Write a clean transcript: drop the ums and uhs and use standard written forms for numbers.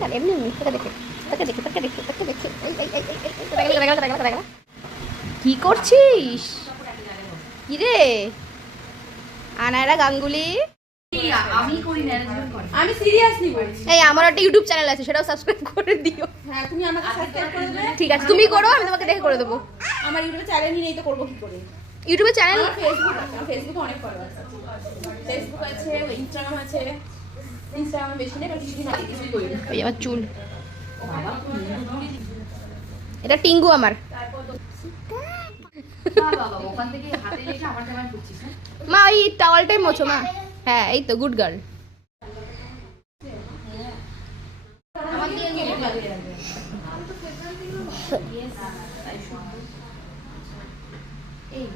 গান এমনি এমনি তোকে দেখে তোকে দেখে তোকে দেখে তোকে দেখে কি করছিস কি রে আনায়রা গাঙ্গুলি আমি সিরিয়াসলি বলছি। এই আমার একটা ইউটিউব চ্যানেল আছে সেটাও সাবস্ক্রাইব করে দিও। হ্যাঁ তুমি আমাকে সাবস্ক্রাইব করে দেবে। ঠিক আছে তুমি করো আমি তোমাকে দেখে করে দেবো। আমার ইউটিউবে চ্যানেলই নেই তো করব কি করে? ইউটিউবে চ্যানেল আমার ফেসবুক আছে, আমার ফেসবুকে অনেক ফলোয়ার্স আছে। ফেসবুক আছে, ইনস্টাগ্রাম আছে। ইনস্টাগ্রামে বেশি নেই, বাট কিছুই না কিছুই করি না। ওই আমার চুল এটা টিঙ্গু আমার ওখান থেকে হাতে রেখে আমার জামাই করছিস না? মা ওই টাওয়ালটাই মোছো মা। হ্যাঁ এই তো গুড গার্ল। এই